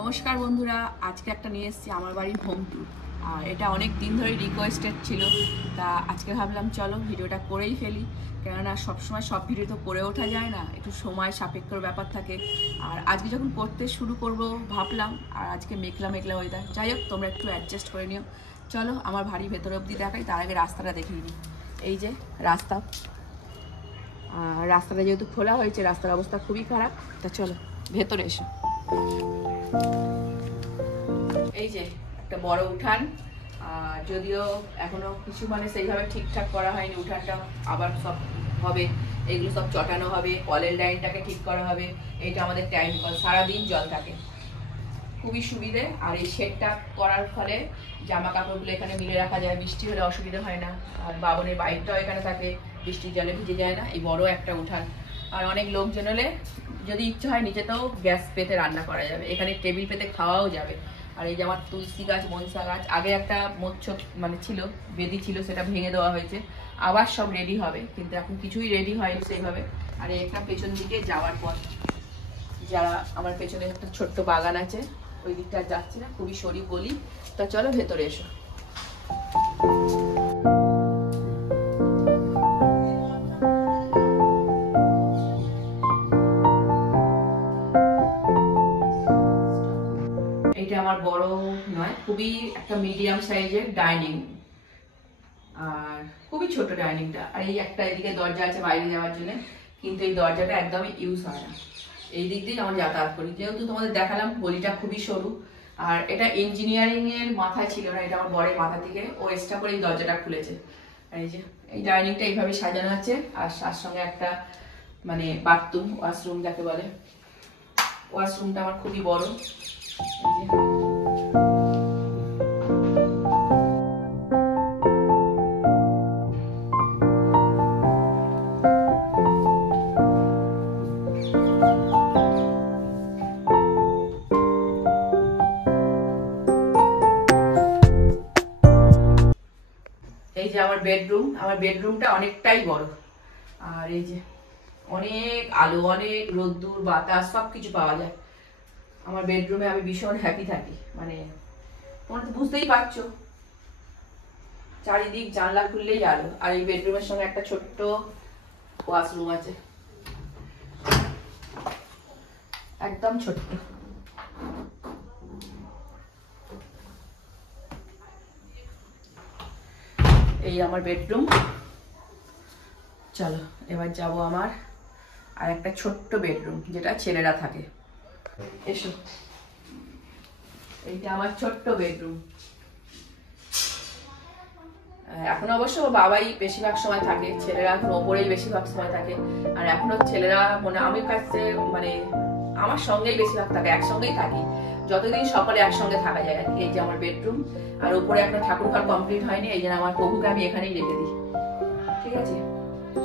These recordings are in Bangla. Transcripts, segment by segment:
নমস্কার বন্ধুরা, আজকে একটা নিয়ে এসেছি আমার বাড়ির হোম ট্যুর। আর এটা অনেক দিন ধরে রিকোয়েস্টেড ছিল, তা আজকে ভাবলাম চলো ভিডিওটা করেই ফেলি। কেননা সবসময় সব ভিডিও তো করে ওঠা যায় না, একটু সময় সাপেক্ষর ব্যাপার থাকে। আর আজকে যখন করতে শুরু করব ভাবলাম, আর আজকে মেঘলা মেঘলা ওয়েদার, যাই হোক তোমরা একটু অ্যাডজাস্ট করে নিও। চলো আমার বাড়ি ভেতরে অবধি দেখাই, তার আগে রাস্তাটা দেখিয়ে নিই। এই যে রাস্তা, রাস্তাটা যেহেতু খোলা হয়েছে, রাস্তার অবস্থা খুবই খারাপ। তা চলো ভেতরে এসো। এই যে একটা বড় উঠান, যদিও এখনো কিছু সেইভাবে ঠিকঠাক করা হয়নি। উঠানটা আবার সব হবে, এগুলো সব চটানো হবে, কলের লাইনটাকে ঠিক করা হবে। এটা আমাদের টাইম কল, সারাদিন জল থাকে, খুবই সুবিধে। আর এই শেডটা করার ফলে জামা কাপড়গুলো এখানে মিলে রাখা যায়, বৃষ্টি হলে অসুবিধা হয় না। আর বাবনের বাইকটাও এখানে থাকে, বৃষ্টির জলে ভিজে যায় না। এই বড় একটা উঠান। আর অনেক লোকজন হলে যদি ইচ্ছে হয় নিচেতেও গ্যাস পেতে রান্না করা যাবে, এখানে টেবিল পেতে খাওয়াও যাবে। আর এই যে আমার তুলসী গাছ, মনসা গাছ, আগে একটা মৎস্য ছিল, বেদি ছিল, সেটা ভেঙে দেওয়া হয়েছে। আবার সব রেডি হবে, কিন্তু এখন কিছুই রেডি হয়নি সেইভাবে। আর এই একটা পেছন দিকে যাওয়ার পর, যারা আমার পেছনে একটা ছোট্ট বাগান আছে, ওই দিকটা যাচ্ছি না, খুবই সরি গলি। তা চলো ভেতরে এসো। এটা আমার বড় নয়, খুবই একটা মিডিয়াম সাইজের ডাইনিং, আর খুবই ছোট ডাইনিংটা। আর এই একটা এদিকে দরজা আছে বাইরে যাওয়ার জন্য, কিন্তু এই দরজাটা একদমই ইউজ হয় না। এই দিক দিয়ে আমরা যাতায়াত করি, যেহেতু তোমাদের দেখালাম গলিটা খুবই সরু। আর এটা ইঞ্জিনিয়ারিং এর মাথায় ছিল না, এটা আমার বরের মাথা থেকে ও এক্সট্রা করে এই দরজাটা খুলেছে। আর এই যে এই ডাইনিংটা এইভাবে সাজানো আছে, আর তার সঙ্গে একটা বাথরুম, ওয়াশরুম যাকে বলে। ওয়াশরুমটা আমার খুবই বড়। এই যে আমার বেডরুম, আমার বেডরুমটা অনেকটাই বড়। আর এই যে অনেক আলো, অনেক রোদ্দুর, বাতাস সবকিছু পাওয়া যায় আমার বেডরুমে। আমি ভীষণ হ্যাপি থাকি, তোমরা তো বুঝতেই পারছো, চারিদিক জানলা খুললেই আলো। আর এই বেডরুমের সঙ্গে একটা ছোট্ট ওয়াশরুম আছে, একদম ছোট্ট। এই আমার বেডরুম। চলো এবার যাব আমার আর একটা ছোট্ট বেডরুম, যেটা ছেলেরা থাকে। এসো, এইটা আমার ছোট্ট বেডরুম। এখন অবশ্য বাবাই বেশিরভাগ সময় থাকে, ছেলেরা এখন ওপরেই বেশিরভাগ সময় থাকে। আর এখনো ছেলেরা আমি কাছে আমার সঙ্গেই বেশিরভাগ থাকে, একসঙ্গেই থাকি, যতদিন সকালে একসঙ্গে থাকা যায় আর কি। এই যে আমার বেডরুম, আর উপরে একটা ঠাকুর ঘর কমপ্লিট হয়নি, এই জন্য আমার প্রভুকে আমি এখানেই রেখে দিই। ঠিক আছে,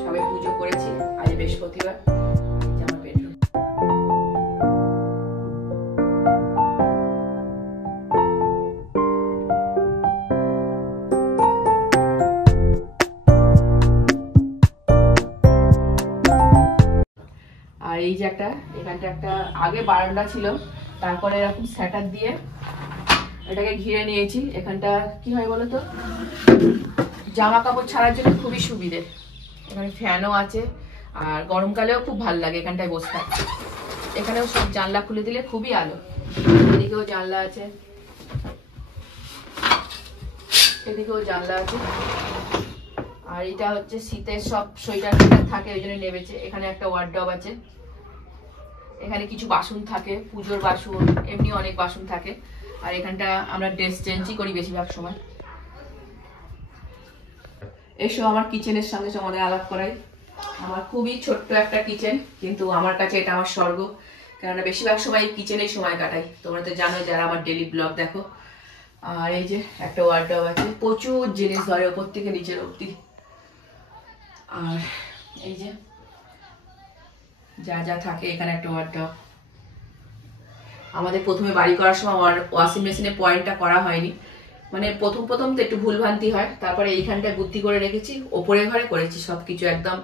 সবাই পুজো করেছি, আজ বৃহস্পতিবার। আমার বেডরুম। আর এই যে এখানটা একটা আগে বারান্দা ছিল, তারপরে এরকম স্যাটার দিয়ে এটাকে ঘিরে নিয়েছি। এখানটা কি হয় বলতো, জামা কাপড় ছাড়ার জন্য খুবই সুবিধে। এখানে ফ্যানও আছে, আর গরমকালেও খুব ভালো লাগে এখানটায় বসে থাকতে। এখানেও সব জানলা খুলে দিলে খুবই আলো। এদিকেও জানলা আছে, এদিকেও জানলা আছে। আর এটা হচ্ছে শীতের সব সোয়েটার থাকে, ওই জন্য নেমেছে। এখানে একটা ওয়ার্ডরোব আছে, এখানে কিছু বাসন থাকে, পুজোর বাসন, এমনি অনেক বাসন থাকে। আর এখানটা আমরা ড্রেস চেঞ্জই করি বেশিরভাগ সময়। এসো আমার কিচেনের সঙ্গে তোমাদের আলাপ করাই। আমার খুবই ছোট্ট একটা কিচেন, কিন্তু আমার কাছে এটা আমার স্বর্গ। কেননা বেশিরভাগ সময় কিচেনেই সময় কাটাই, তোমরা তো জানো যারা আমার ডেইলি ব্লগ দেখো। আর এই যে একটা ওয়ার্ডরোব আছে, প্রচুর জিনিস ধরে ওপর থেকে নিচের অবধি। আর এই যে যা যা থাকে, এখানে একটা ওয়ার্ডরোব। আমাদের প্রথমে বাড়ি করার সময় ওয়াশিং মেশিনে পয়েন্টটা করা হয়নি, মানে প্রথম প্রথম তো একটু ভুলভ্রান্তি হয়, তারপরে এইখানটায় বুদ্ধি করে রেখেছি, ওপরের ঘরে করেছি সবকিছু একদম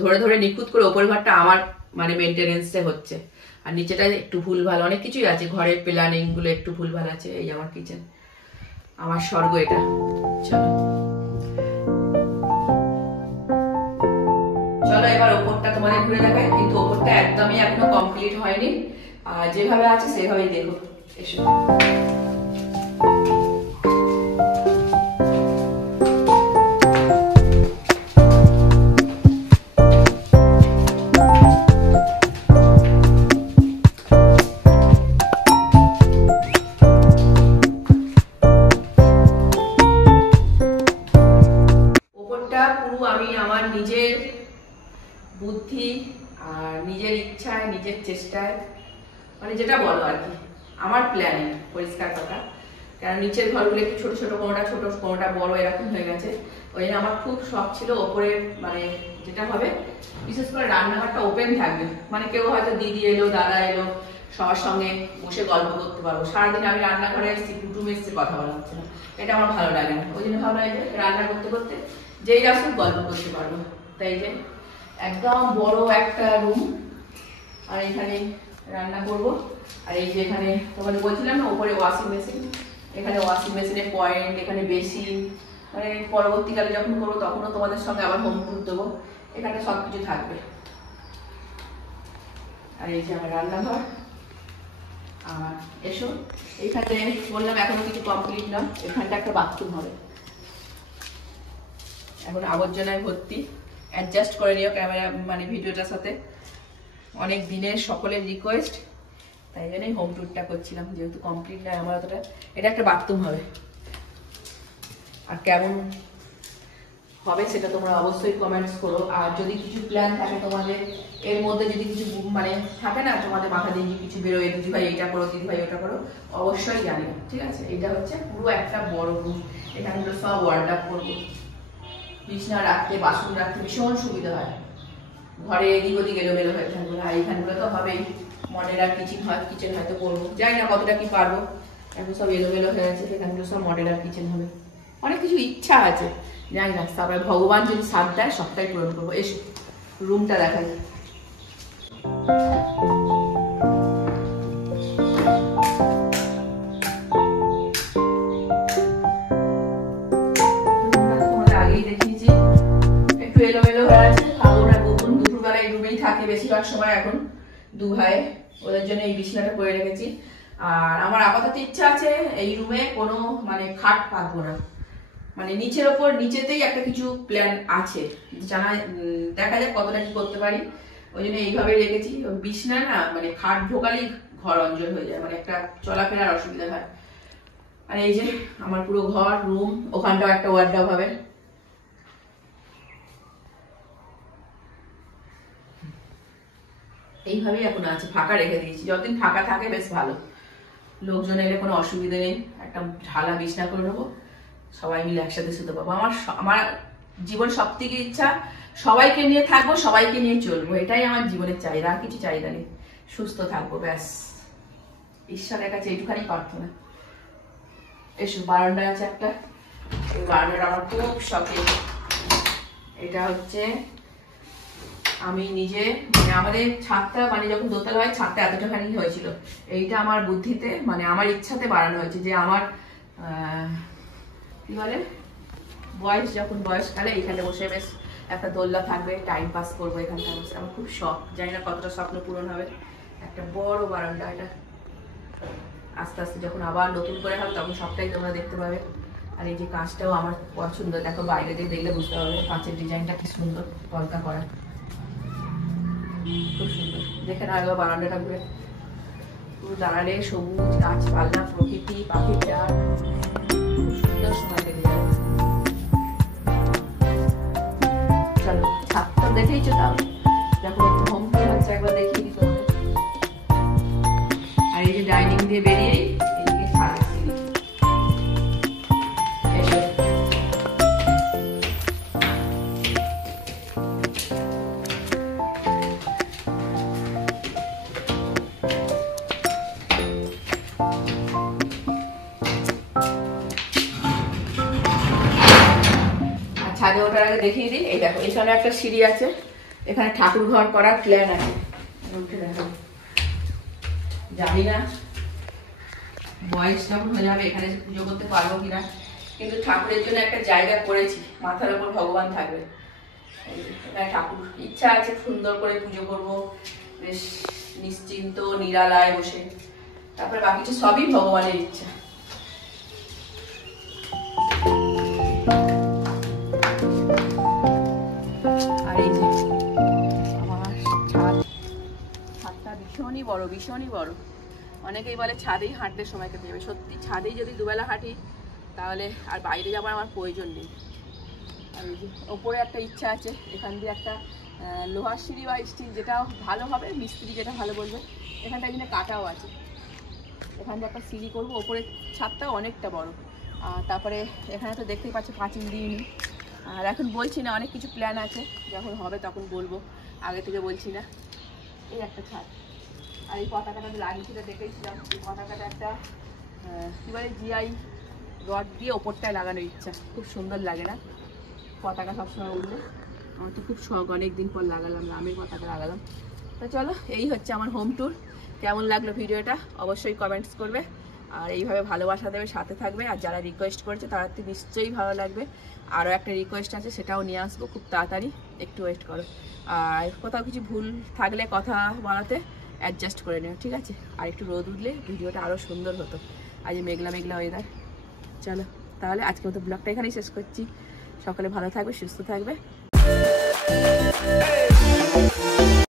ধরে ধরে নিখুঁত করে। ওপরের ঘরটা আমার মানে মেনটেনেন্সে হচ্ছে, আর নিচেটা একটু ভুলভাল অনেক কিছুই আছে, ঘরের প্ল্যানিং গুলো একটু ভুলভাল আছে। এই আমার কিচেন, আমার স্বর্গ এটা। চলো চলো এবার ওপরটা তোমাদের ঘুরে দেখাই, কিন্তু ওপরটা একদমই এখনো কমপ্লিট হয়নি, আর যেভাবে আছে সেভাবেই দেখো। এসো বুদ্ধি আর নিজের ইচ্ছায় নিজের চেষ্টায়, মানে যেটা বলো আর কি, আমার প্ল্যানে পরিষ্কার কথা। কারণ নিচের ঘরগুলো একটু ছোট ছোট, কোনোটা ছোট কোনোটা বড় এরকম হয়ে গেছে। ওই জন্য আমার খুব শখ ছিল ওপরে মানে যেটা হবে বিশেষ করে রান্নাঘরটা ওপেন থাকবে, মানে কেউ হয়তো দিদি এলো দাদা এলো সবার সঙ্গে বসে গল্প করতে পারবো। সারাদিন আমি রান্নাঘরে এসেছি, কুটুমে এসেছি, কথা বলা হচ্ছে না, এটা আমার ভালো লাগে না। ওই জন্য ভাবলাম যে রান্না করতে করতে যেই আসুক গল্প করতে পারবো। তাই যে একদম বড় একটা রুম, আর এখানে রান্না করব। আর এই যে এখানে তোমাদের বলছিলাম না উপরে ওয়াশিং মেশিন, এখানে ওয়াশিং মেশিনের পয়েন্ট, এখানে বেসিন, মানে পরবর্তীকালে যখন করবো তখনও তোমাদের সঙ্গে আবার হোম ট্যুর দেবো, এখানে সব কিছু থাকবে। আর এই যে আমার রান্নাঘর। আর এসো এইখানে বললাম এখনো কিছু কমপ্লিট না, এখানটা একটা বাথরুম হবে, এখন আবর্জনায় ভর্তি। অ্যাডজাস্ট করে নিও ক্যামেরা মানে ভিডিওটার সাথে, অনেক দিনের সকলের রিকোয়েস্ট, তাই জন্যই হোম ট্যুরটা করছিলাম, যেহেতু কমপ্লিট নয় আমার অতটা। এটা একটা বাথরুম হবে, আর কেমন হবে সেটা তোমরা অবশ্যই কমেন্টস করো। আর যদি কিছু প্ল্যান থাকে তোমাদের, এর মধ্যে যদি কিছু মানে থাকে না তোমাদের মাথা দিয়ে কিছু বেরোয়, দিদি ভাই এইটা করো, দিদি ভাই ওটা করো, অবশ্যই জানিও, ঠিক আছে? এটা হচ্ছে পুরো একটা বড় রুম, এখানে সব ওয়ার্ড করবো, বিছনা রাখতে বাসন রাখতে ভীষণ সুবিধা হয়, ঘরে এদিক ওদিক এলোমেলো হয়ে থাকবে। আর এইখানগুলো তো হবেই, মডেলার কিচেন হয়তো করবো, জানি না কতটা কি পারবো, এখন সব এলোমেলো হয়ে আছে, এখানগুলো সব মডেলার কিচেন হবে। অনেক কিছু ইচ্ছা আছে, জানি না, সবাই ভগবান যদি সাথ দেয় সবটাই পূরণ করবো। এসো রুমটা দেখা যায়। বেশিরভাগ সময় এখন দু ভাই, ওদের জন্য এই বিছানাটা করে রেখেছি। আর আমার আপাতত ইচ্ছা আছে এই রুমে কোনো মানে খাট পাতবো না, মানে নিচের ওপর নিচেতেই একটা কিছু প্ল্যান আছে, জানা দেখা যাক কতটা কি করতে পারি। ওই জন্য এইভাবে রেখেছি। বিছনা না মানে খাট ঢোকালেই ঘর অঞ্চল হয়ে যায়, মানে একটা চলাফেরার অসুবিধা হয়। আর এই যে আমার পুরো ঘর রুম, ওখানটাও একটা ওয়ার্ডরোব হবে। এইভাবেই এখন আছে, ফাঁকা রেখে দিয়েছি, যতদিন ফাঁকা থাকে বেশ ভালো, লোকজন এলে কোনো অসুবিধা নেই, একটা ঢালা বিছনা করে নেবো, সবাই মিলে একসাথে শুতে পাবো। আমার জীবন সব থেকে ইচ্ছা সবাইকে নিয়ে থাকবো, সবাইকে নিয়ে চলবো, এটাই আমার জীবনের চাহিদা, আর কিছু চাহিদা নেই, সুস্থ থাকবো ব্যাস, ঈশ্বরের কাছে এইটুখানি প্রার্থনা। এসো বারান্দা আছে একটা, এই বারান্দাটা আমার খুব শখের। এটা হচ্ছে আমি নিজে মানে আমাদের ছাদটা মানে যখন দোতলা হয় ছাদটা এতটাখানি হয়েছিল, এইটা আমার বুদ্ধিতে মানে আমার ইচ্ছাতে বাড়ানো হয়েছে, যে আমার কি বলে বয়সকালে এইখানে বসে বেশ একটা দোলনা থাকবে, টাইম পাস করবো এখানটা বসে, আমার খুব শখ, জানি না কতটা স্বপ্ন পূরণ হবে। একটা বড় বারান্দা, এটা আস্তে আস্তে যখন আবার নতুন করে হবে তখন সবটাই তোমরা দেখতে পাবে। আর এই যে কাঁচটাও আমার পছন্দ, দেখো বাইরে দিয়ে দেখলে বুঝতে পারবে কাঁচের ডিজাইনটা কি সুন্দর, কলকা করা, খুব সুন্দর। দেখে না একবার বারান্দাটা ঘুরে, পুরো দাঁড়ালে সবুজ গাছপালা, প্রকৃতি, পাখির ডাক, খুব সুন্দর সময় কেটে যাবে। চলো ছাদটা দেখেইছো, তাও যখন একটু হোম ট্যুর হচ্ছে একবার দেখিয়ে দিতে হবে। আর এই যে ডাইনিং দিয়ে বেরিয়েই এদিকে ছাদ, ছাদে ওঠার আগে দেখিয়ে দিই। এই দেখো এখানে একটা সিঁড়ি আছে, এখানে ঠাকুর ঘর করার প্ল্যান আছে। উঠে দেখো, জানি না বয়স যখন হয়ে যাবে এখানে পুজো করতে পারবো কিনা, কিন্তু ঠাকুরের জন্য একটা জায়গা করেছি, মাথার উপর ভগবান থাকবে। এখানে ঠাকুর ইচ্ছা আছে সুন্দর করে পুজো করবো, বেশ নিশ্চিন্ত নিরালায় বসে। তারপরে বাকি কিছু সবই ভগবানের ইচ্ছা। আর এই যে আমার ছাদটা ভীষণই বড়, ভীষণই বড়। অনেকেই বলে ছাদেই হাঁটতে সময় কেটে যাবে, সত্যি ছাদেই যদি দুবেলা হাঁটি তাহলে আর বাইরে যাবার আমার প্রয়োজন নেই। আর এই যে ওপরে একটা ইচ্ছা আছে, এখান দিয়ে একটা লোহার সিঁড়ি বা স্টিল যেটা ভালো হবে, মিস্ত্রি যেটা ভালো বলবে, এখানটা এখানে কাটাও আছে, এখান দিয়ে একটা সিঁড়ি করবো। ওপরে ছাদটাও অনেকটা বড়। আর তারপরে এখানে তো দেখতেই পাচ্ছি পাঁচিল দিইনি, আর এখন বলছি না, অনেক কিছু প্ল্যান আছে, যখন হবে তখন বলবো, আগে থেকে বলছি না। এই একটা ছাদ, আর এই পতাকাটা লাগিয়েছিল দেখেছিলাম, এই পতাকাটা একটা কী বলে জিআই রড দিয়ে ওপরটায় লাগানোর ইচ্ছা, খুব সুন্দর লাগে না পতাকা সবসময় উঠলে? আমার তো খুব শখ, অনেকদিন পর লাগালাম, রামের পতাকা লাগালাম। তো চলো, এই হচ্ছে আমার হোম ট্যুর। কেমন লাগলো ভিডিওটা অবশ্যই কমেন্টস করবে, আর এইভাবে ভালোবাসা দেবে, সাথে থাকবে। আর যারা রিকোয়েস্ট করেছে তারা তো নিশ্চয়ই ভালো লাগবে। আরও একটা রিকোয়েস্ট আছে, সেটাও নিয়ে আসবো খুব তাড়াতাড়ি, একটু ওয়েট করো। আর কোথাও কিছু ভুল থাকলে কথা বলাতে অ্যাডজাস্ট করে নেও, ঠিক আছে? আর একটু রোদ উঠলে ভিডিওটা আরও সুন্দর হতো। আজ মেঘলা মেঘলা ওয়েদার। চলো তাহলে আজকে মতো ব্লগটা এখানেই শেষ করছি। সকলে ভালো থাকবে, সুস্থ থাকবে।